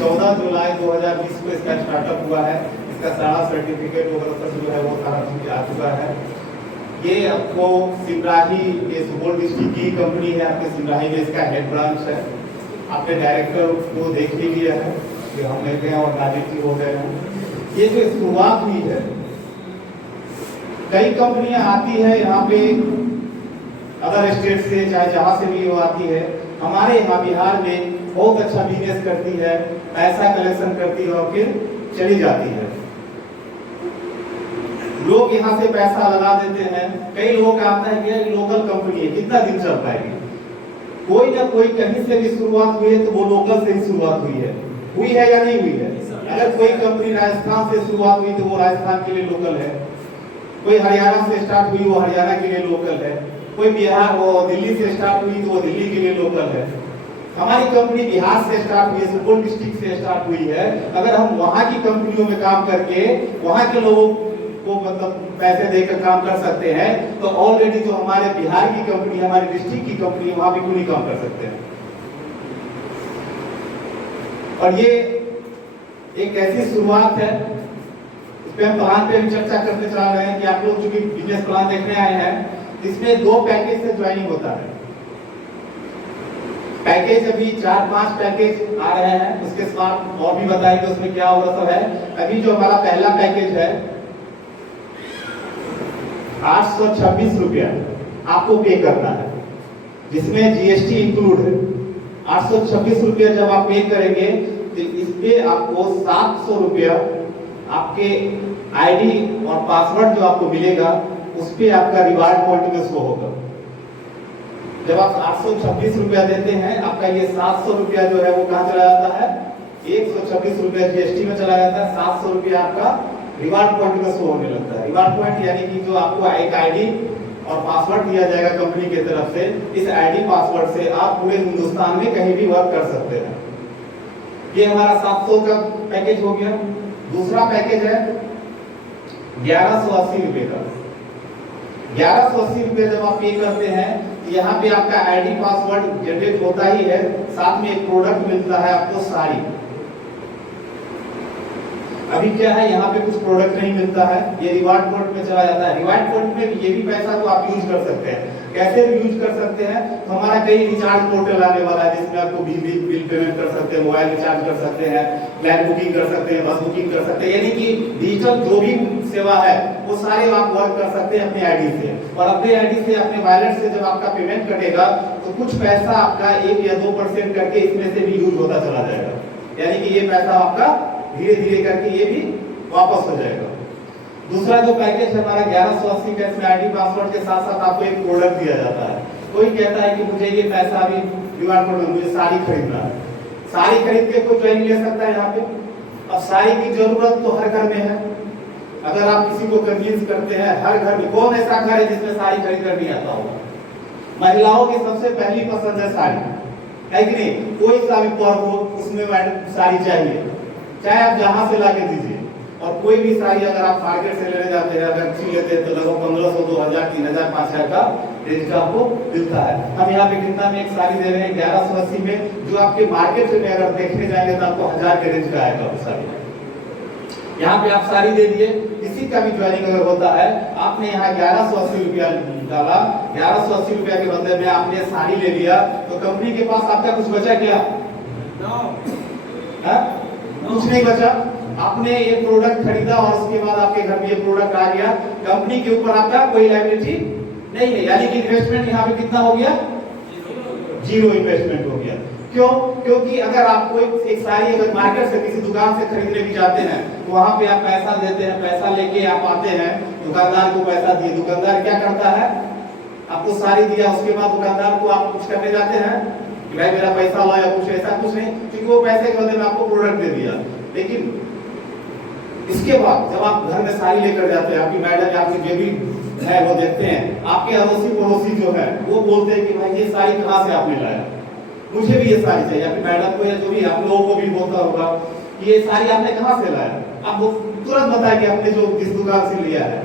14 जुलाई 2020 को इसका स्टार्टअप हुआ है। इसका सारा सर्टिफिकेट वगैरह सब जो है वो सारा चीज आ चुका है। ये आपको सिमराही, ये सुपौल डिस्ट्रिक्ट की कंपनी है, आपके सिमराही में इसका हेड ब्रांच है। आपने डायरेक्टर को देख ही लिया है कि हम मिल गए और डायरेक्टर हो गए हैं। ये जो शुरुआत हुई है, कई कंपनियां आती है यहाँ पे अदर स्टेट से, चाहे जहां से भी वो आती है, हमारे यहाँ बिहार में बहुत अच्छा बिजनेस करती है, पैसा कलेक्शन करती है और फिर चली जाती है। लोग यहाँ से पैसा लगा देते हैं। कई लोग आता है कि लोकल कंपनी है, कितना दिन चल पाएगी। कोई ना कोई कहीं से भी शुरुआत हुई है तो वो लोकल से ही शुरुआत हुई है या नहीं हुई है। अगर कोई कंपनी राजस्थान से शुरुआत हुई तो वो राजस्थान के लिए लोकल है, कोई हरियाणा से स्टार्ट हुई वो हरियाणा के लिए लोकल है, कोई बिहार वो दिल्ली से स्टार्ट हुई तो वो दिल्ली के लिए लोकल है। हमारी कंपनी बिहार से स्टार्ट हुई है, सुपौल डिस्ट्रिक्ट से स्टार्ट हुई है। अगर हम वहां की कंपनियों में काम करके वहां के लोगों को मतलब पैसे देकर काम कर सकते हैं, तो ऑलरेडी जो हमारे बिहार की कंपनी, हमारे डिस्ट्रिक्ट की कंपनी, वहां भी कोई काम कर सकते हैं। और ये एक ऐसी शुरुआत है, इस पे हम प्लान पे भी चर्चा करते चला रहे हैं कि आप लोग जो भी बिजनेस प्लान देखने आए हैं, इसमें 2 पैकेज से ज्वाइनिंग होता है। पैकेज अभी 4-5 पैकेज आ रहे हैं, उसके साथ और भी बताएंगे उसमें क्या होगा सब है। अभी जो हमारा पहला पैकेज है 826 रुपया आपको पे करना है, जिसमें जीएसटी इंक्लूड है। 826 रुपया जब आप पे करेंगे तो इस पे आपको 700 रुपया आपके आईडी और पासवर्ड जो आपको मिलेगा उस पे आपका रिवार्ड पॉइंट में शो होगा। जब आप 826 रुपया देते हैं, आपका ये 700 रुपया जो है वो कहाँ चला जाता है, 126 रुपया जीएसटी में चला जाता है, 700 रुपया आपका रिवार्ड पॉइंट में शो होने लगता है। रिवार्ड पॉइंट यानी कि जो आपको एक आईडी और पासवर्ड दिया जाएगा कंपनी की तरफ से, इस आईडी पासवर्ड से आप पूरे हिंदुस्तान में कहीं भी वर्क कर सकते हैं। ये हमारा 700 का पैकेज हो गया। दूसरा पैकेज है 1180 रुपए का। 1180 रुपए जब आप पे करते हैं तो यहाँ पे आपका आईडी पासवर्ड जनरेट होता ही है, साथ में एक प्रोडक्ट मिलता है आपको साड़ी। अभी क्या है, यहाँ पे कुछ प्रोडक्ट नहीं मिलता है, ये रिवार्ड पॉइंट में चला जाता है। रिवार्ड पॉइंट में ये भी पैसा को आप यूज कर सकते हैं। कैसे यूज कर सकते हैं, तो हमारा कई रिचार्ज पोर्टल आने वाला है, जिसमें आपको बिजली बिल पेमेंट कर सकते हैं, मोबाइल रिचार्ज कर सकते हैं, प्लान बुकिंग कर सकते हैं, बस बुकिंग कर सकते हैं, यानी कि डिजिटल जो भी सेवा है वो सारे आप वर्क कर सकते हैं अपने आईडी से। और अपने आईडी से, अपने वॉलेट से जब आपका पेमेंट कटेगा तो कुछ पैसा आपका 1 या 2% करके इसमें से भी यूज होता चला जाएगा, यानी कि ये पैसा आपका धीरे धीरे करके ये भी वापस हो जाएगा। दूसरा जो पैकेज है हमारा 1180 का, इसमें आईडी पासवर्ड के साथ साथ आपको एक प्रोडक्ट दिया जाता है। कोई कहता है कि मुझे ये पैसा अभी रिवार्ड पॉइंट में मुझे साड़ी खरीदना है, साड़ी खरीद के कोई ज्वाइनिंग ले सकता है यहाँ पे। अब साड़ी की जरूरत तो हर घर में है। अगर आप किसी को कन्विंस करते हैं, हर घर में, कौन ऐसा घर है जिसमें साड़ी खरीद कर नहीं आता होगा। महिलाओं की सबसे पहली पसंद है साड़ी, है कि नहीं। कोई सा भी पर्व हो उसमें साड़ी चाहिए, चाहे आप जहां से लाके दीजिए। और कोई भी साड़ी अगर आप मार्केट से लेने जाते हैं, अगर अच्छी लेते हैं तो लगभग 1500, 2000, 3000, 5000 का रेंज का आपको मिलता है। हम यहाँ पे कितना में एक साड़ी दे रहे हैं 1180 में, जो आपके मार्केट में अगर देखने जाएंगे तो आपको 1000 के रेंज का आएगा वो साड़ी। यहाँ पे आप साड़ी दे दिए, किसी का भी ज्वाइनिंग अगर होता है, आपने यहाँ 1180 रुपया डाला, 1180 रुपया के बदले में आपने साड़ी ले लिया, तो कंपनी के पास आपका कुछ बचा क्या? कुछ नहीं बचा। आपने ये प्रोडक्ट खरीदा और उसके बाद आपके घर में ये प्रोडक्ट आ गया, कंपनी के ऊपर आपका कोई लायबिलिटी नहीं है, यानी कि इन्वेस्टमेंट यहाँ पे कितना हो गया? 0 इन्वेस्टमेंट हो गया। क्यों? क्योंकि अगर आप कोई एक साड़ी अगर मार्केट से किसी दुकान से खरीदने भी जाते हैं तो वहां पे आप पैसा देते हैं, पैसा लेके आप आते हैं, दुकानदार को पैसा दिए, दुकानदार क्या करता है, आपको साड़ी दिया, उसके बाद दुकानदार को आप कुछ करने जाते हैं कि भाई मेरा पैसा लो या कुछ, ऐसा कुछ नहीं, क्योंकि वो पैसे के बदले में आपको प्रोडक्ट दे दिया। लेकिन इसके बाद जब आप घर में साड़ी लेकर जाते हैं, आपकी मैडम या आपकी जो भी है वो देखते हैं, आपके अड़ोसी पड़ोसी जो है वो बोलते हैं कि भाई ये साड़ी कहाँ से आपने लाया, मुझे भी ये साड़ी चाहिए। आपकी मैडम को या जो भी आप लोगों को भी बोलता होगा कि ये साड़ी आपने कहाँ से लाया, आप वो तुरंत बताए कि हमने जो जिस दुकान से लिया है,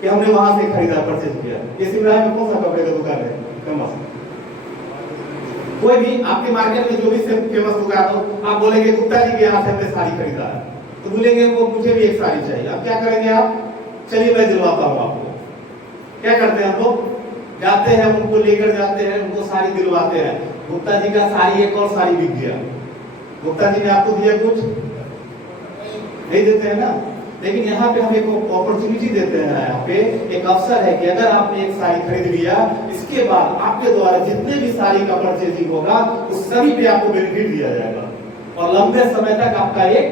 कि हमने वहां से खरीदा, परचेज किया। ये सिमराही में कौन सा कपड़े का दुकान है? फेमस कोई भी आपके मार्केट में जो भी फेमस होगा तो आप बोलेंगे गुप्ता जी के यहाँ से हमने साड़ी खरीदा है, तो बोलेंगे वो मुझे भी एक साड़ी चाहिए। अब क्या करेंगे आप, चलिए मैं दिलवाता हूँ आपको। क्या करते हैं हम लोग, जाते हैं उनको लेकर जाते हैं, उनको साड़ी दिलवाते हैं। गुप्ता जी का साड़ी एक और साड़ी बिक गया, गुप्ता जी ने आपको दिया कुछ नहीं देते हैं ना। लेकिन यहाँ पे हम एक अपॉर्चुनिटी देते हैं, यहाँ पे एक अवसर है कि अगर आपने एक साड़ी खरीद लिया, इसके बाद आपके द्वारा जितने भी साड़ी का परचेजिंग होगा उस सभी पे आपको बेनिफिट दिया जाएगा और लंबे समय तक आपका एक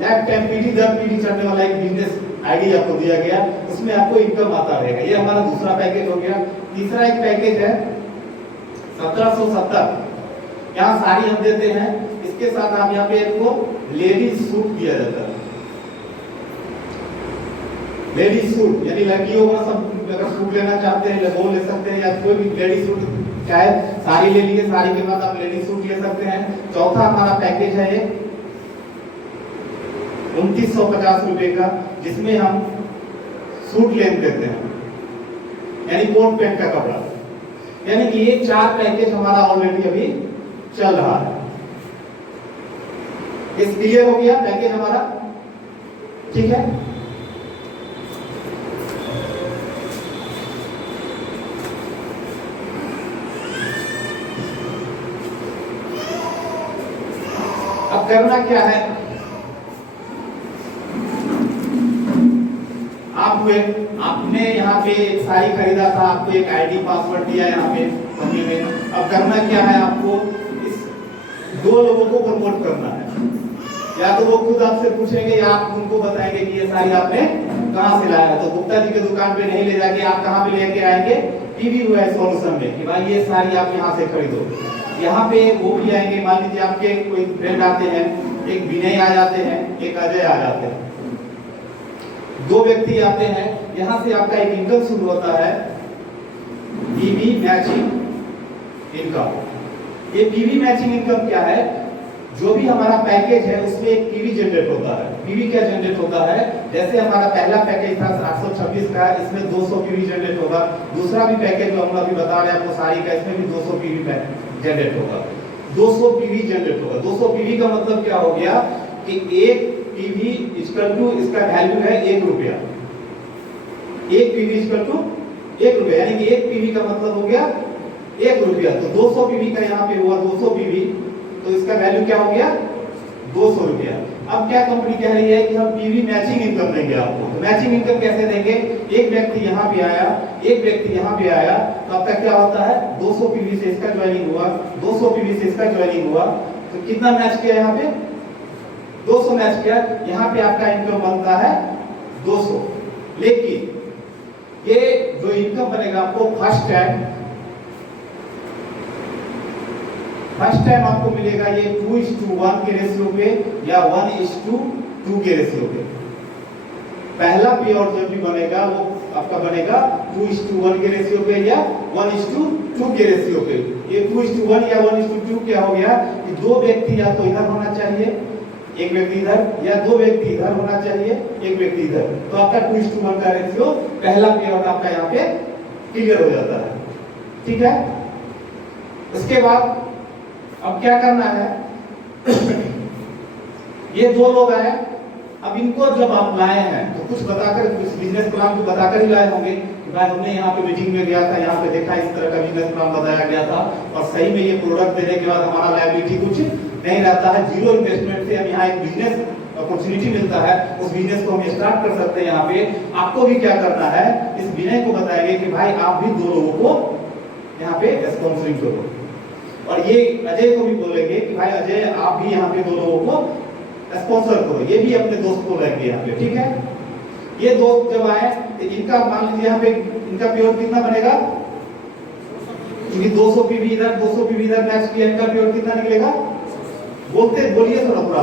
लाइफ टाइम पीढ़ी दर पीढ़ी चलने वाला एक बिजनेस आइडिया आपको दिया गया, उसमें आपको इनकम आता रहेगा। ये हमारा दूसरा पैकेज हो गया। तीसरा एक पैकेज है 1770, यहाँ साड़ी हम देते हैं, इसके साथ आप यहाँ पे आपको लेडीज सूट दिया जाता है। लेडीज सूट यानी लड़कियों का सब अगर सूट लेना चाहते हैं वो ले सकते हैं, या कोई भी लेडीज सूट, चाहे साड़ी ले लीजिए, साड़ी के बाद आप लेडीज सूट ले सकते हैं। चौथा हमारा पैकेज है ये 2950 रुपए का, जिसमें हम सूट लेन देते हैं यानी कोट पैंट का कपड़ा। यानी कि ये 4 पैकेज हमारा ऑलरेडी अभी चल रहा है। इस क्लियर हो गया पैकेज हमारा, ठीक है। अब करना क्या है, आपने यहाँ पे एक साड़ी खरीदा था, आपको एक आईडी पासवर्ड दिया यहाँ पे मनी में। अब करना क्या है, आपको इस 2 लोगों को प्रमोट करना है। या तो वो खुद आपसे पूछेंगे या आप उनको बताएंगे कि ये साड़ी आपने कहाँ से लाया है। तो गुप्ता जी के दुकान पे नहीं ले जाके आप कहाँ पे लेके आएंगे, पीवी हुआ सॉल्यूशन में, कि भाई ये साड़ी आप यहाँ से खरीदो। यहाँ पे वो भी आएंगे, मान लीजिए आपके कोई फ्रेंड आते हैं, एक विनय आ जाते हैं, एक अजय आ जाते हैं, 2 व्यक्ति आते हैं। यहाँ से आपका एक इनकम शुरू होता है, पीवी मैचिंग इनकम। ये पीवी मैचिंग इनकम क्या है, जो भी हमारा पैकेज है उसमें एक पीवी जनरेट होता है। पीवी क्या जनरेट होता है, जैसे हमारा पहला पैकेज था 826 का, इसमें 200 पीवी जनरेट होगा। दूसरा भी पैकेज जो हम अभी बता रहे हैं आपको साड़ी का, इसमें भी 200 पीवी जनरेट होगा। 200 पीवी जनरेट होगा। 200 पीवी का मतलब क्या हो गया कि एक पीवी इक्वल टू, इसका वैल्यू है 1 रुपया। एक पीवी इक्वल टू 1 रुपया, यानी कि एक पीवी का मतलब हो गया 1 रुपया। तो 200 पीवी का यहाँ पे हुआ 200 पीवी, तो इसका वैल्यू क्या हो गया 200 रुपया। अब क्या कंपनी कह रही है कि हम पीवी मैचिंग इनकम देंगे आपको। तो मैचिंग इनकम कैसे देंगे, एक व्यक्ति यहाँ पे आया, एक व्यक्ति यहाँ पे आया, तो अब तक क्या होता है 200 पीवी से इसका ज्वाइनिंग हुआ, 200 पीवी से इसका ज्वाइनिंग हुआ, तो कितना मैच किया यहाँ पे 200 मैच किया। यहाँ पे आपका इनकम बनता है 200। लेकिन ये जो इनकम बनेगा आपको फर्स्ट टाइम आपको मिलेगा ये 2:1 के रेशियो पे या 1:2 के रेशियो पे। पहला पे और जब भी बनेगा वो आपका बनेगा 2:1 के रेशियो पे या 1:2 के रेशियो पे। ये 2:1 या 1:2 क्या हो गया कि 2 व्यक्ति या तो इधर होना चाहिए, एक व्यक्ति इधर, या 2 व्यक्ति इधर होना चाहिए, एक व्यक्ति इधर। तो आपका 2:1 का रेशियो पहला पीरियड आपका यहाँ पे क्लियर हो जाता है, ठीक है। उसके बाद अब क्या करना है ये 2 लोग आए, अब इनको जब आप लाए हैं तो कुछ बताकर, कुछ बिजनेस प्लान को बताकर ही लाए होंगे कि भाई हमने यहाँ पे मीटिंग में गया था, यहाँ पे देखा इस तरह का बिजनेस प्लान बताया गया था और सही में ये प्रोडक्ट देने के बाद हमारा लायबिलिटी कुछ नहीं रहता है, 0 इन्वेस्टमेंट से हम यहाँ एक बिजनेस अपॉर्चुनिटी मिलता है, उस बिजनेस को हम स्टार्ट कर सकते हैं। यहाँ पे आपको भी क्या करना है, इस विनय को बताएंगे कि भाई आप भी 2 लोगों को यहाँ पे स्पॉन्सरिंग करो, और ये अजय को भी बोलेंगे कि भाई अजय आप भी यहाँ पे 2 लोगों को स्पॉन्सर करो, ये भी अपने दोस्त को लेंगे यहाँ पे, ठीक है। ये दोस्त जब आए तो इनका मान लीजिए यहाँ पे इनका प्योर कितना बनेगा, क्योंकि 200 पीवी इधर 200 पीवी इधर मैच किया, इनका प्योर कितना निकलेगा, बोलिए थोड़ा पूरा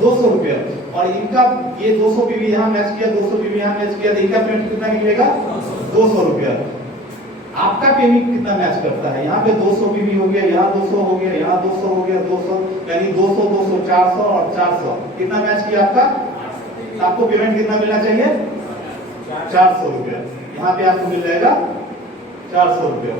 200 रुपया। और इनका ये 200 पीवी यहाँ मैच किया, 200 पीवी यहाँ मैच किया, तो इनका पेमेंट कितना निकलेगा 200 रुपया। आपका पेमेंट कितना मैच करता है, यहाँ पे 200 पीवी हो गया, यहाँ 200 हो गया, यहाँ 200 हो गया, 200 यानी 200 200 400 और 400 कितना मैच किया आपका, आपको पेमेंट कितना मिलना चाहिए 400 रुपया। यहाँ पे आपको मिल जाएगा 400 रुपया।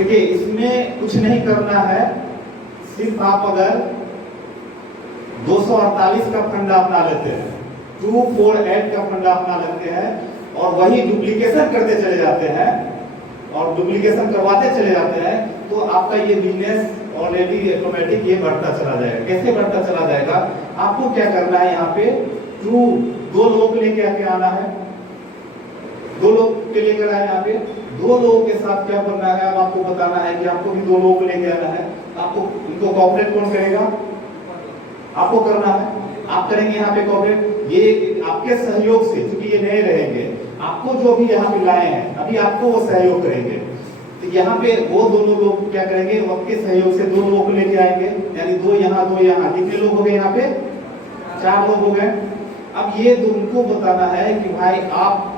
देखिए इसमें कुछ नहीं करना है, सिर्फ आप अगर 248 का फंडा अपना लेते हैं, 248 का फंडा अपना लेते हैं और वही डुप्लीकेशन करते चले जाते हैं और डुप्लीकेशन करवाते चले जाते हैं, तो आपका ये बिजनेस ऑलरेडी ऑटोमेटिक ये बढ़ता चला जाएगा। कैसे बढ़ता चला जाएगा? आपको क्या करना है, यहाँ पे दो लोग लेके आके आना है, 2 लोग के लेकर आए यहाँ पे, 2 लोगों के साथ क्या करना है, अब आपको बताना है कि आपको भी 2 लोगों को लेके आना है। आपको इनको कॉपरेट कौन करेगा? आपको करना है, आप करेंगे यहाँ पे कॉपरेट। ये आपके सहयोग से, क्योंकि ये नए रहेंगे, आपको जो भी यहाँ पे लाए हैं अभी आपको वो सहयोग करेंगे। तो यहाँ पे वो दोनों लोग क्या करेंगे, आपके सहयोग से 2 लोगों को लेके आएंगे, यानी 2 यहाँ 2 यहाँ, कितने लोग हो गए यहाँ पे? 4 लोग हो गए। अब ये उनको बताना है कि भाई आप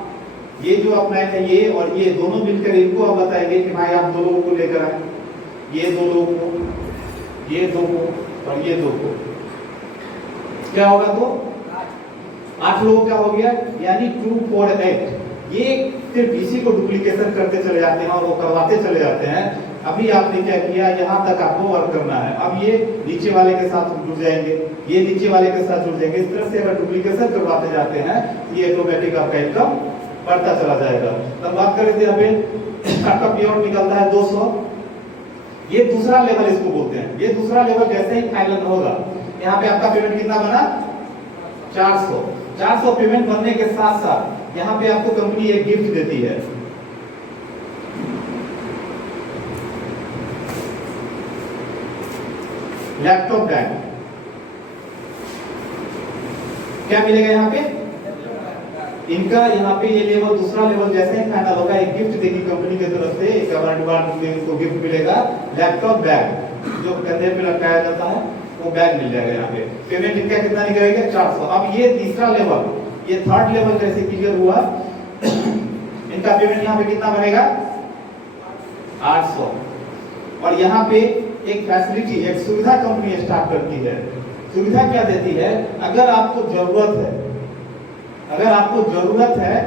ये जो अपनाए थे ये और ये दोनों मिलकर इनको आप बताएंगे कि भाई आप 2 लोगों को लेकर आए, ये 2 लोगों को, ये 2 को और ये 2 को। क्या होगा? तो 8 लोगों का हो गया, यानी 2 4 8। ये सिर्फ इसी को डुप्लीकेशन करते चले जाते हैं और वो करवाते चले जाते हैं। अभी आपने क्या किया, यहाँ तक आपको वर्क करना है। अब ये नीचे वाले के साथ जुड़ जाएंगे, ये नीचे वाले के साथ जुड़ जाएंगे। इस तरह से अगर डुप्लीकेशन करवाते जाते हैं, ये ऑटोमेटिक आपका इनकम बढ़ता चला जाएगा। तब बात करें थे अभी आपका पेआउट निकलता है 200। ये दूसरा लेवल इसको बोलते हैं। ये दूसरा लेवल जैसे ही फाइनल होगा, यहाँ पे आपका पेमेंट कितना बना? 400। 400 पेमेंट बनने के साथ साथ यहाँ पे आपको कंपनी एक गिफ्ट देती है। Laptop bag. क्या मिलेगा यहाँ पे? इनका यहाँ पे ये लेवल, दूसरा लेवल जैसे ही फाइनल होगा, एक गिफ्ट देगी कंपनी की तरफ से, एक अवार्ड को गिफ्ट मिलेगा, लैपटॉप बैग जो कंधे पे लटकाया जाता है, वो बैग मिल जाएगा। यहाँ पे पेमेंट इनका कितना निकलेगा? 400। अब ये तीसरा लेवल, ये थर्ड लेवल जैसे क्लियर हुआ, इनका पेमेंट यहाँ पे कितना बनेगा? 800। और यहाँ पे एक फैसिलिटी, एक सुविधा कंपनी स्टार्ट करती है। सुविधा क्या देती है? अगर आपको जरूरत है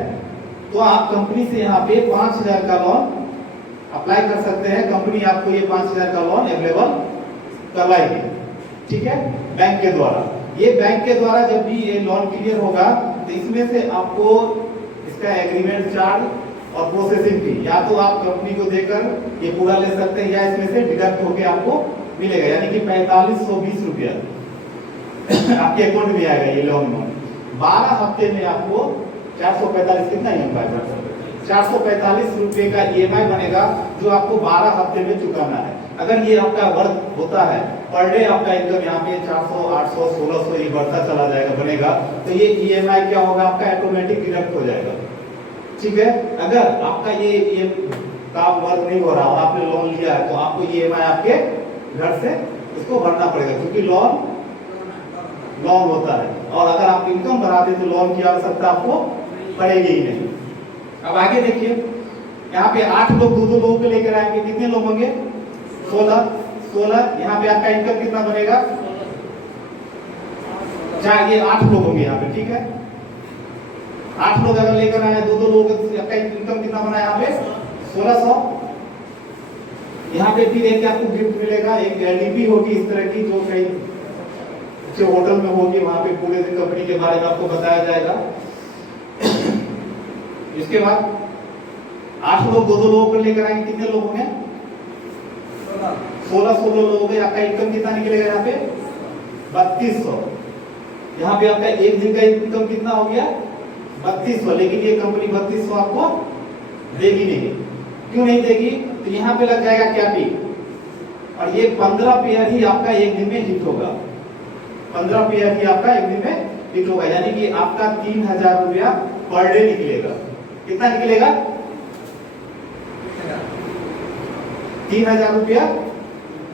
तो आप कंपनी से यहाँ पे 5000 का लोन अप्लाई कर सकते हैं। कंपनी आपको ये 5000 का लोन अवेलेबल करवाएगी, ठीक है, बैंक के द्वारा। ये बैंक के द्वारा जब भी ये लोन क्लियर होगा तो इसमें से आपको इसका एग्रीमेंट चार्ज और प्रोसेसिंग फी या तो आप कंपनी को देकर ये पूरा ले सकते हैं, या इसमें से डिडक्ट होके आपको मिलेगा, यानी कि 4520 रुपया आपके अकाउंट में आएगा ये लोन में। 12 हफ्ते में आपको 445 कितना ईएमआई है? 445 रुपए का ईएमआई बनेगा, जो आपको 12 हफ्ते में चुकाना है। अगर ये आपका वर्क होता है, पर डे आपका इनकम यहाँ पे 400, 800, 1600 ये बढ़ता चला जाएगा, बनेगा, तो ये ईएमआई क्या होगा? आपका ऑटोमेटिक डिडक्ट हो जाएगा, ठीक है। अगर आपका ये काम वर्क नहीं हो रहा और आपने लोन लिया है, तो आपको ईएमआई आपके घर से इसको भरना पड़ेगा, क्योंकि लोन होता है। और अगर आप इनकम बढ़ाते तो लोन की आवश्यकता आपको पड़ेगी ही नहीं। अब आगे देखिए, यहाँ पे 8 लोग 2-2 लोगों को लेकर आएंगे, कितने लोग होंगे? 16। यहाँ पे आपका इनकम कितना बनेगा? 4, ये 8 लोग होंगे यहाँ पे, ठीक है। 8 लोग अगर लेकर आए, 2-2 लोग, आपका इनकम कितना बना यहाँ पे? 1600। यहाँ पे फिर एक आपको गिफ्ट मिलेगा, एक एलडीपी होगी इस तरह की, जो कहीं होटल में होगी, वहां पे पूरे दिन कंपनी के बारे में आपको बताया जाएगा। इसके बाद 8 लोग 2-2 लोगों को लेकर आएंगे, कितने लोग होंगे? 16 लोग हैं। आपका इनकम कितना निकलेगा यहाँ पे? 3200। यहाँ पे आपका एक दिन का इनकम कितना हो गया? 3200। लेकिन ये कंपनी 3200 आपको देगी नहीं। क्यों नहीं देगी? तो यहाँ पे लग जाएगा कैपिंग, और ये 15 पेयर ही आपका एक दिन में हिट होगा। 15 पेयर ही आपका एक दिन में हिट होगा, यानी कि आपका 3000 रुपया पर डे निकलेगा। कितना निकलेगा? 3000 रुपया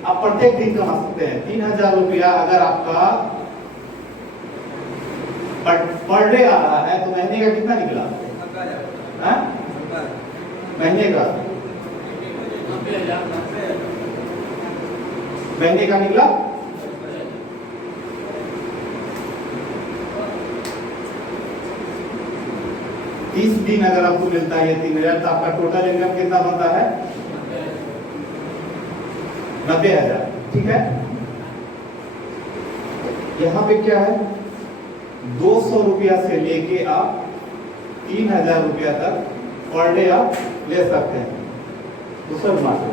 आप प्रत्येक दिन कमा सकते हैं। 3000 रुपया अगर आपका पर डे आ रहा है, तो महीने का कितना निकला? महीने का निकला 30 दिन अगर आपको मिलता है ये 3000, तो आपका टोटल इनकम कितना बनता है? 90,000, ठीक है। यहाँ पे क्या है, 200 रुपया से लेके आप 3,000 रुपया तक पर डे आप ले सकते हैं। दूसरा मात्र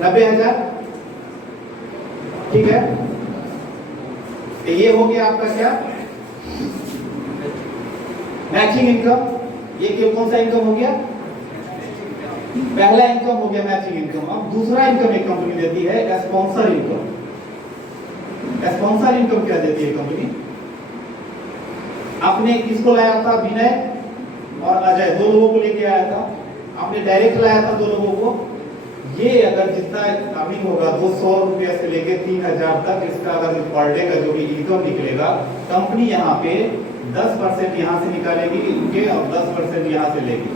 90,000, ठीक है। तो ये हो गया आपका क्या, मैचिंग इनकम। ये कौन सा इनकम हो गया, पहला इनकम हो गया मैचिंग इनकम। अब दूसरा इनकम एक कंपनी देती है स्पॉन्सर इनकम। स्पॉन्सर इनकम क्या देती है कंपनी, आपने किसको लाया था, विनय और अजय, दो लोगों को लेके आया था, आपने डायरेक्ट लाया था दो लोगों को। ये अगर जितना अर्निंग होगा 200 रुपये से लेके 3,000 तक, इसका अगर पर डे का जो भी इनकम निकलेगा, कंपनी यहाँ पे 10% यहाँ से निकालेगी इनके और 10% यहाँ से लेगी।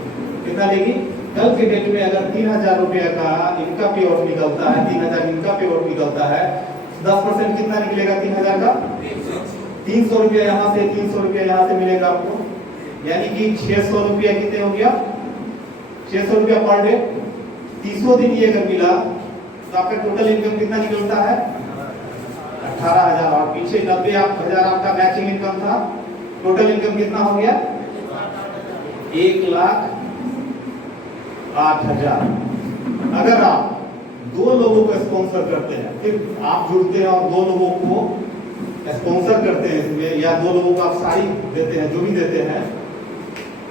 कितना लेगी, कल के डेट में अगर 3,000 रुपये का इनका पे आउट निकलता है, 3,000 इनका पे आउट निकलता है, 10% कितना निकलेगा 3,000 का, 300 रुपया यहाँ से, 300 रुपया यहाँ से मिलेगा आपको, यानी कि 600 रुपया कितने हो गया, 600 रुपया पर डे। 300 दिन ये अगर मिला तो आपका टोटल इनकम कितना निकलता है, 18,000। और पीछे 90,000 आपका मैचिंग इनकम था, टोटल इनकम कितना हो गया, 1,08,000। अगर आप दो लोगों को स्पॉन्सर करते हैं, फिर आप जुड़ते हैं और दो लोगों को स्पॉन्सर करते हैं इसमें, या दो लोगों को आप साड़ी देते हैं, जो भी देते हैं,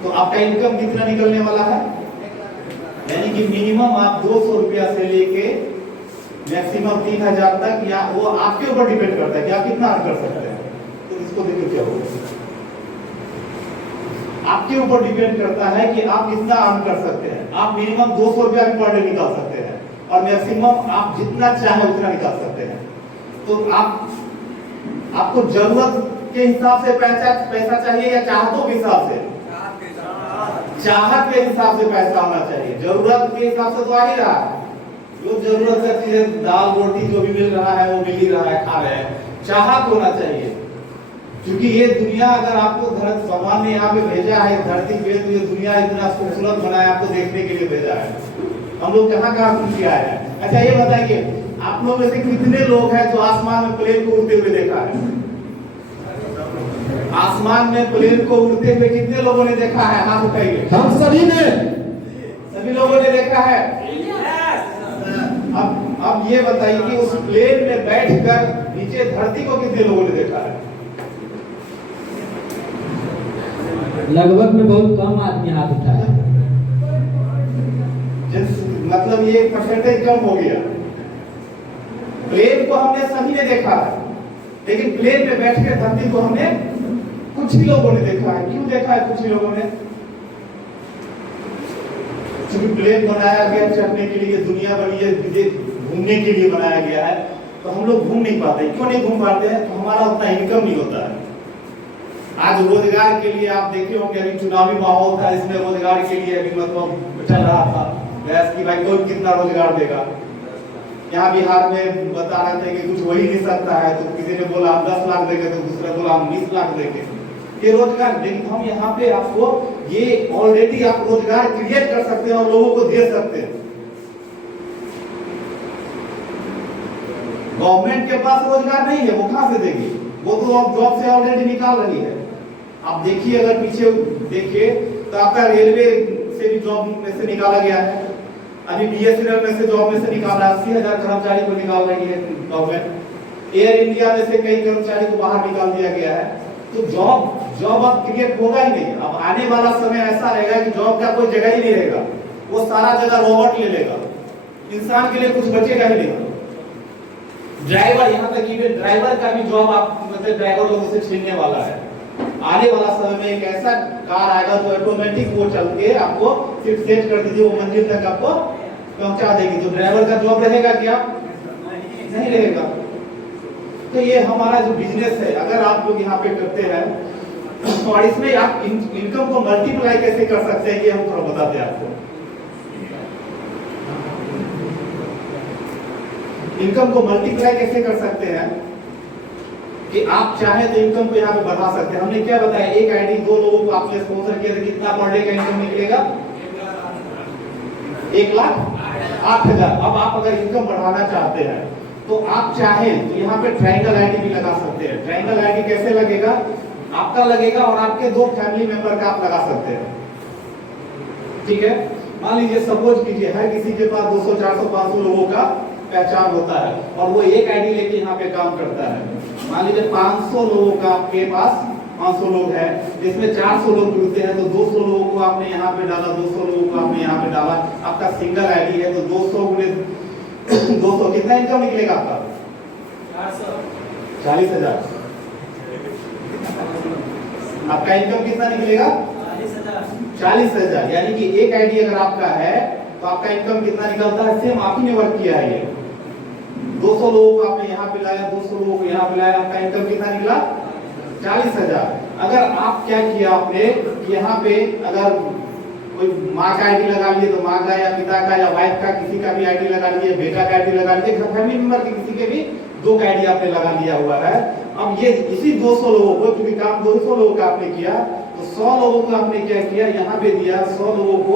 तो आपका इनकम कितना निकलने वाला है, यानी कि मिनिमम आप 200 रुपया से लेके मैक्सिमम 3,000 तक, या वो आपके ऊपर डिपेंड करता है कि आप कितना अर्न कर सकते हैं। तो इसको देखिए क्या होगा, आपके ऊपर डिपेंड करता है कि आप कितना अर्न कर सकते हैं। आप मिनिमम 200 रुपया पर डे निकाल सकते हैं और मैक्सिमम आप जितना चाहे उतना निकाल सकते हैं। तो आपको जरूरत के हिसाब से पैसा चाहिए या चाहतों के हिसाब से, चाहत के हिसाब से पैसा होना चाहिए, जरूरत के हिसाब से तो आ ही रहा है। जो जरूरत का चीजें, दाल रोटी जो भी मिल रहा है वो मिल ही रहा है, खा रहे हैं। चाहत होना चाहिए, क्योंकि ये दुनिया अगर आपको भगवान ने यहाँ पे भेजा है धरती पे, तो ये दुनिया इतना खूबसूरत बनाया, आपको देखने के लिए भेजा है। हम लोग कहाँ कहाँ घूम के आए हैं। अच्छा ये बताइए, आप लोग में से कितने लोग हैं जो आसमान में प्लेन को उड़ते हुए देखा है, आसमान में प्लेन को उड़ते हुए कितने लोगों ने देखा है, हाथ उठाइए। हम सभी ने, सभी लोगों ने देखा है। अब ये बताइए कि उस प्लेन में बैठकर नीचे धरती को कितने लोगों ने देखा है, लगभग में बहुत कम आदमी हाथ उठाया। मतलब ये परसेंटेज कम हो गया। प्लेन को हमने सभी ने देखा है, लेकिन प्लेन में बैठ के धरती को हमने कुछ ही लोगों ने देखा है। क्यों देखा है कुछ ही लोगों ने, क्योंकि प्लेन बनाया गया चढ़ने के लिए, दुनिया बनी है घूमने के लिए बनाया गया है, तो हम लोग घूम नहीं पाते। क्यों नहीं घूम पाते हैं, तो हमारा उतना इनकम नहीं होता है। आज रोजगार के लिए आप देखे होंगे, अभी चुनावी माहौल था, इसमें रोजगार के लिए अभी मतलब चल रहा था गैस की, भाई कोई कितना रोजगार देगा। यहाँ बिहार में बता रहे थे कि कुछ हो ही नहीं सकता है, तो किसी ने बोला हम 10 लाख देंगे, तो दूसरा बोला हम 20 लाख देंगे, ये रोजगार। लेकिन हम यहाँ पे आपको ये ऑलरेडी आप रोजगार क्रिएट कर सकते हैं और लोगों को दे सकते हैं। गवर्नमेंट के पास रोजगार नहीं है, वो कहां से देगी, वो तो अब जॉब से ऑलरेडी निकाल रही है। आप देखिए, अगर पीछे देखिए तो आपका रेलवे से भी जॉब में से निकाला गया है, अभी बीएसएनएल में से जॉब में से निकाला, 80,000 कर्मचारी को निकाल रही है गवर्नमेंट। एयर इंडिया में से कई कर्मचारी को बाहर निकाल दिया गया है। तो जॉब अब क्रिएट होगा ही नहीं। अब आने वाला समय ऐसा रहेगा कि जॉब का कोई जगह ही नहीं रहेगा, वो सारा जगह रोबोट ले लेगा, इंसान के लिए कुछ बचेगा ही नहीं। ड्राइवर, यहाँ तक इवन ड्राइवर का भी जॉब आप मतलब ड्राइवर लोगों से छीनने वाला है। आने वाला समय में एक ऐसा कार आएगा जो ऑटोमेटिक वो चल के आपको सिर्फ सेट कर दीजिए, वो मंजिल तक आपको पहुंचा देगी। तो ड्राइवर का जॉब रहेगा क्या, नहीं रहेगा। तो ये हमारा जो बिजनेस है, अगर आप लोग यहाँ पे करते हैं और इसमें आप इनकम को मल्टीप्लाई कैसे कर सकते हैं, ये हम थोड़ा बताते हैं आपको। इनकम को मल्टीप्लाई कैसे कर सकते हैं, कि आप चाहे तो इनकम को यहाँ पे बढ़ा सकते हैं। हमने क्या बताया, एक आईडी 2 लोगों को आपने स्पॉन्सर किया तो कितना पर डे का इनकम निकलेगा? 1,08,000। अब आप अगर इनकम बढ़ाना चाहते हैं तो आप चाहें तो यहाँ पे ट्रायंगल आईडी भी लगा सकते हैं। ट्रायंगल आईडी कैसे लगेगा? आपका लगेगा और आपके 2 फैमिली मेंबर का आप लगा सकते हैं। ठीक है, मान लीजिए सपोज कीजिए हर किसी के पास 200, 400, 500 लोगों का पहचान होता है और वो एक आईडी लेके यहाँ पे काम करता है। मान लीजिए 500 लोगों का आपके पास 500 लोग हैं, जिसमें 400 लोग जुड़ते हैं तो 200 लोगों को आपने यहाँ पे डाला, 200 लोगों को आपने यहाँ पे डाला। आपका सिंगल आईडी है तो 200 गुणे 200 कितना इनकम निकलेगा आपका? 40,000। आपका इनकम कितना निकलेगा? 40,000। यानी कि एक आईडी अगर आपका है तो आपका इनकम कितना निकलता है? सेम आप ही ने वर्क किया है। ये 200 लोगों को आपने यहाँ पे लाया, 200 लोगों को यहाँ पे लाया, आपका इनकम कितना निकला? 40,000। अगर आप क्या किया आपने, यहाँ पे अगर कोई माँ का आईडी लगा लिए तो माँ का या पिता का या वाइफ का किसी का भी आईडी लगा लिए, बेटा का आईडी लगा लिए, फैमिली मेंबर के किसी के भी 2 का आईडी आपने लगा लिया हुआ है। अब ये इसी 200 लोगों को, क्योंकि काम 200 लोगों का आपने किया तो 100 लोगों को आपने क्या किया, यहाँ पे दिया, 100 लोगों को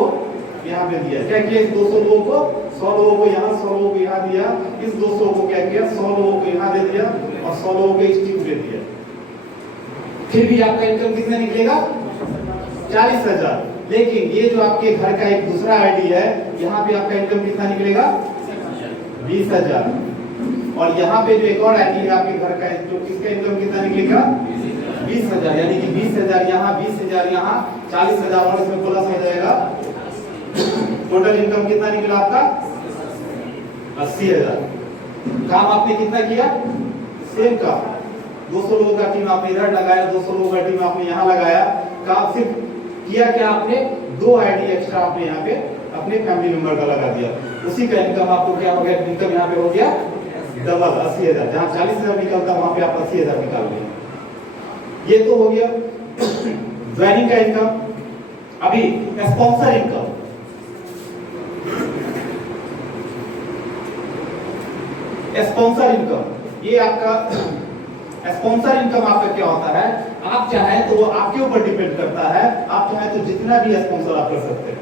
यहाँ पे दिया। क्या किया? इस 200 लोगों को, 100 लोगों को यहाँ, 100 लोगों को यहाँ दिया। इस 200 को क्या किया? 100 लोगों को यहाँ दे दिया और 100 लोगों को इस टीम दे दिया। फिर भी आपका इनकम कितना निकलेगा? 40,000। लेकिन ये जो आपके घर का एक दूसरा आईडी है, यहाँ पे आपका इनकम कितना निकलेगा? 20,000। और यहाँ पे जो एक और आईडी है आपके घर का, तो इसका इनकम कितना निकलेगा? 20,000। यानी कि 20,000 यहाँ, 20,000 यहाँ, 40,000 और इसमें प्लस हो जाएगा। टोटल इनकम कितना निकला आपका? 80,000। काम आपने कितना किया? सेम काम। 200 लोगों का टीम आपने इधर लगाया, 200 लोगों का टीम आपने यहाँ लगाया। काम सिर्फ किया क्या आपने? 2 आईडी एक्स्ट्रा आपने यहाँ पे अपने फैमिली मेंबर का लगा दिया। उसी का इनकम आपको क्या हो गया? इनकम यहाँ पे हो गया डबल, 80,000। जहाँ 40,000 निकलता वहां पे आप 80,000 निकाल लिया। ये तो हो गया ज्वाइनिंग का इनकम। अभी स्पॉन्सर इनकम। स्पॉन्सर इनकम, ये आपका स्पॉन्सर इनकम आपका क्या होता है? आप चाहें तो वो आपके ऊपर डिपेंड करता है, आप चाहें तो जितना भी स्पॉन्सर आप कर सकते हैं।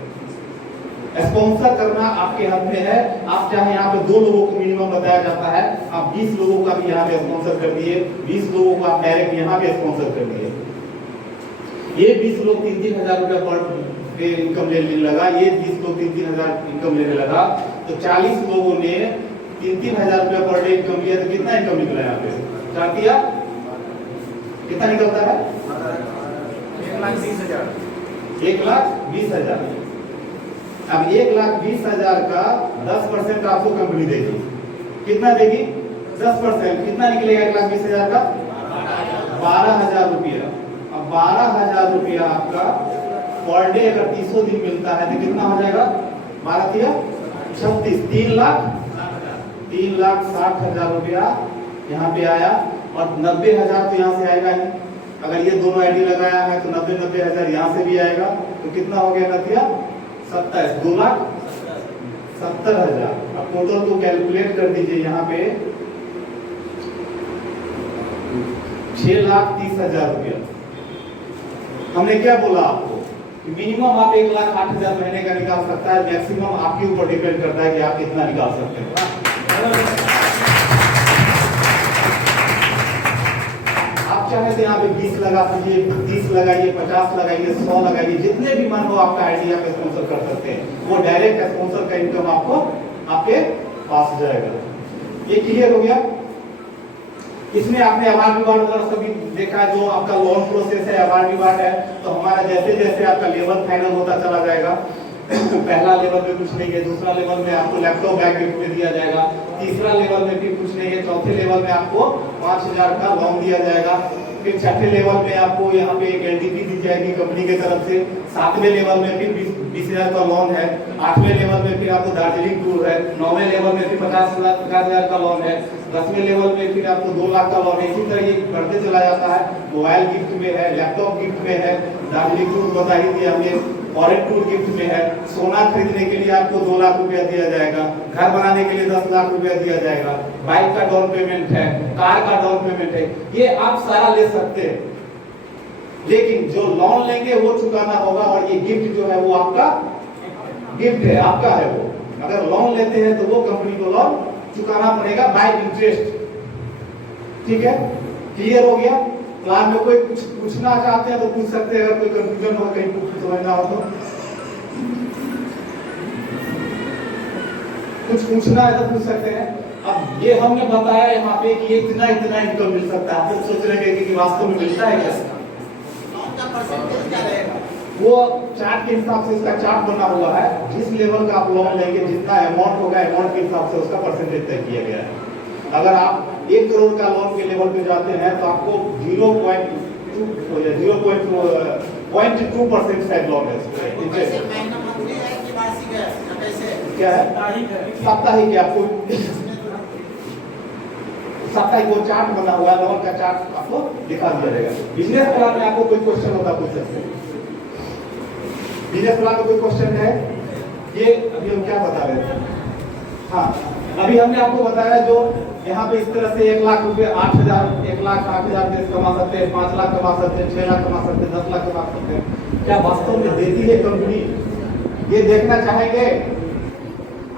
स्पॉन्सर करना आपके हाथ में है। आप चाहे यहाँ पे 2 लोगों को मिनिमम बताया जाता है, आप 20 लोगों का भी यहाँ पे स्पॉन्सर कर दिए, 20 लोगों को आप डायरेक्ट यहाँ पे स्पॉन्सर कर दिए। ये 20 लोग 3-3 हजार रुपया पर इनकम लेने लगा, ये 20 लोग 3-3 हजार इनकम लेने लगा, तो 40 लोगों ने 3-3 हजार रुपया पर डे इनकम लिया तो कितना इनकम निकला यहाँ पे? क्या किया? कितना निकलता है? 1,20,000। 1,20,000। अब 1,20,000 का 10% आपको कंपनी देगी। कितना देगी? 10%। कितना निकलेगा 1,20,000 का? 12,000 रुपया। अब 12,000 रुपया आपका पर डे अगर 300 दिन मिलता है तो कितना हो जाएगा? 12 36, 3,60,000 रुपया यहाँ पे आया। और 90,000 तो यहाँ से आएगा ही। अगर ये दोनों आईडी लगाया है तो 90,000 यहाँ से भी आएगा, तो कितना हो गया नतिया? 27, 2,70,000। अब टोटल को कैलकुलेट कर दीजिए यहाँ पे 6,30,000 रुपया। हमने क्या बोला आपको कि मिनिमम आप 1,08,000 महीने का निकाल सकता है, मैक्सिमम आपके ऊपर डिपेंड करता है कि आप कितना निकाल सकते हैं। आप चाहे तो यहाँ पे 20 लगा दीजिए, 30 लगाइए, 50 लगाइए, 100 लगाइए, जितने भी मन हो आपका आइडिया पे स्पॉन्सर कर सकते हैं। वो डायरेक्ट स्पॉन्सर का इनकम आपको आपके पास जाएगा। ये क्लियर हो गया? इसमें आपने आवाज विवाद वगैरह सभी देखा है, जो आपका लोन प्रोसेस है, आवाज विवाद है, तो हमारा जैसे जैसे आपका लेवल फाइनल होता चला जाएगा, पहला लेवल में कुछ नहीं है, दूसरा लेवल में आपको लैपटॉप बैग गिफ्ट में दिया जाएगा, तीसरा लेवल में भी कुछ नहीं है, चौथे लेवल में आपको 5,000 का लोन दिया जाएगा, फिर छठे लेवल में आपको यहाँ पे एक एलडीपी दी जाएगी कंपनी की तरफ से, 7वें लेवल में फिर 20,000 का लोन है, 8वें लेवल में फिर आपको दार्जिलिंग टूर है, 9वें लेवल में फिर 50,000 का लोन है, 10वें लेवल में फिर आपको 2 लाख का लोन है। इसी तरह ये बढ़ते चला जाता है। मोबाइल गिफ्ट में है, लैपटॉप गिफ्ट में है, दार्जिलिंग टूर बता ही दिया हमने, फॉरेन टूर गिफ्ट में है, सोना खरीदने के लिए आपको 2 लाख रुपया दिया जाएगा, घर बनाने के लिए 10 लाख रुपया दिया जाएगा, बाइक का डाउन पेमेंट है, कार का डाउन पेमेंट है, ये आप सारा ले सकते हैं। लेकिन जो लोन लेंगे वो चुकाना होगा, और ये गिफ्ट जो है वो आपका गिफ्ट है, आपका है वो। अगर लोन लेते हैं तो वो कंपनी को लोन चुकाना पड़ेगा बाय इंटरेस्ट। ठीक है, क्लियर हो गया? प्लान में कोई कुछ पूछना चाहते हैं तो पूछ सकते हैं, अगर कोई कंफ्यूजन हो, कहीं कुछ समझना हो तो कुछ पूछना है तो पूछ सकते हैं। अब ये हमने बताया यहाँ पे कि इतना इतना इनकम मिल सकता है, आप सोच रहे हैं कि वास्तव में मिलता है क्या? वो चार्ट के हिसाब से इसका चार्ट बना हुआ है, जिस लेवल का आप लोन लेंगे जितना अमाउंट होगा, अमाउंट के हिसाब से उसका परसेंटेज तय किया गया है। अगर आप 1 करोड़ का लोन के लेवल पे जाते हैं तो आपको 0.2% शायद लोन है। क्या है? साप्ताहिक है। आपको साप्ताहिक वो चार्ट बना हुआ है, लोन का चार्ट आपको दिखा दिया जाएगा। बिजनेस प्लान में आपको कोई क्वेश्चन होता पूछ सकते हैं। बिजनेस प्लान में कोई क्वेश्चन है? ये अभी हम क्या बता रहे थे? हाँ, अभी हमने आपको बताया जो यहाँ पे इस तरह से 1 लाख रुपए 8,000 1 लाख 8,000 में कमा सकते हैं, 5 लाख कमा सकते हैं, 6 लाख कमा सकते हैं, 10 लाख कमा सकते हैं। क्या वास्तव में देती है कंपनी? ये देखना चाहेंगे।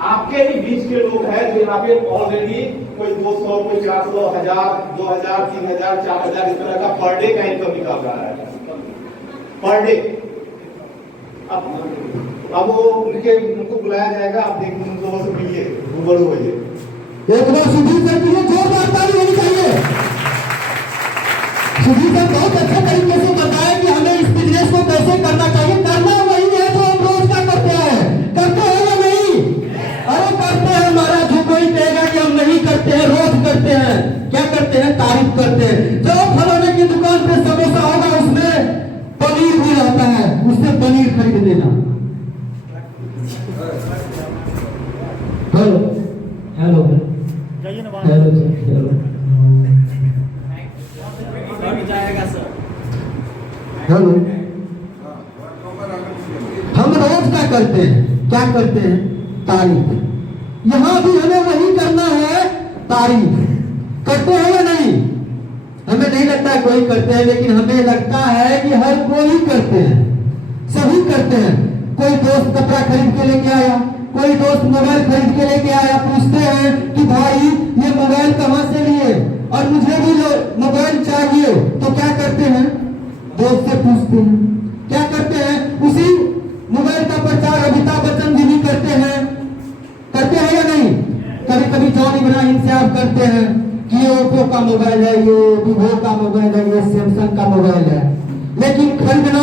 आपके ही बीच के लोग हैं जो यहाँ पे ऑलरेडी कोई 200, कोई 400, 1000, 2000, 3000, 4000 इस तरह का पर डे का इनकम निकाल रहा है, पर डे। अब वो उनको बुलाया जाएगा, आप देखिए उन लोगों से मिलिए, रूबरू होइए। एक बार सुधीर सर के लिए जोरदार ताली होनी चाहिए। सुधीर सर बहुत अच्छे तरीके से बताया कि हमें इस बिजनेस को कैसे करना चाहिए। करना वही है जो हम रोज का करते हैं या नहीं? अरे करते हैं महाराज, जो कोई कहेगा कि हम नहीं करते हैं, रोज करते हैं। क्या करते हैं? तारीफ करते हैं। जब फलाने की दुकान पे समोसा होगा उसमें पनीर भी रहता है, उससे पनीर खरीद लेना। हेलो हेलो हेलो हेलो, हम रोज क्या करते हैं? क्या करते हैं? तारीफ। यहां भी हमें वही करना है, तारीफ। करते हैं या नहीं? हमें नहीं लगता है कोई करते हैं, लेकिन हमें लगता है कि हर कोई करते हैं, सभी करते हैं। कोई दोस्त कपड़ा खरीद के लेके आया, कोई दोस्त मोबाइल खरीद के लेके आया, पूछते हैं कि भाई ये मोबाइल कहां से लिए और मुझे भी मोबाइल चाहिए, तो क्या करते हैं? दोस्त से पूछते हैं। क्या करते हैं? उसी मोबाइल का प्रचार अमिताभ बच्चन जी भी करते हैं या नहीं? कभी कभी जॉन इब्राहिम से आप करते हैं कि ये ओप्पो का मोबाइल है, ये वीवो का मोबाइल है, ये सैमसंग का मोबाइल है, लेकिन खरीदना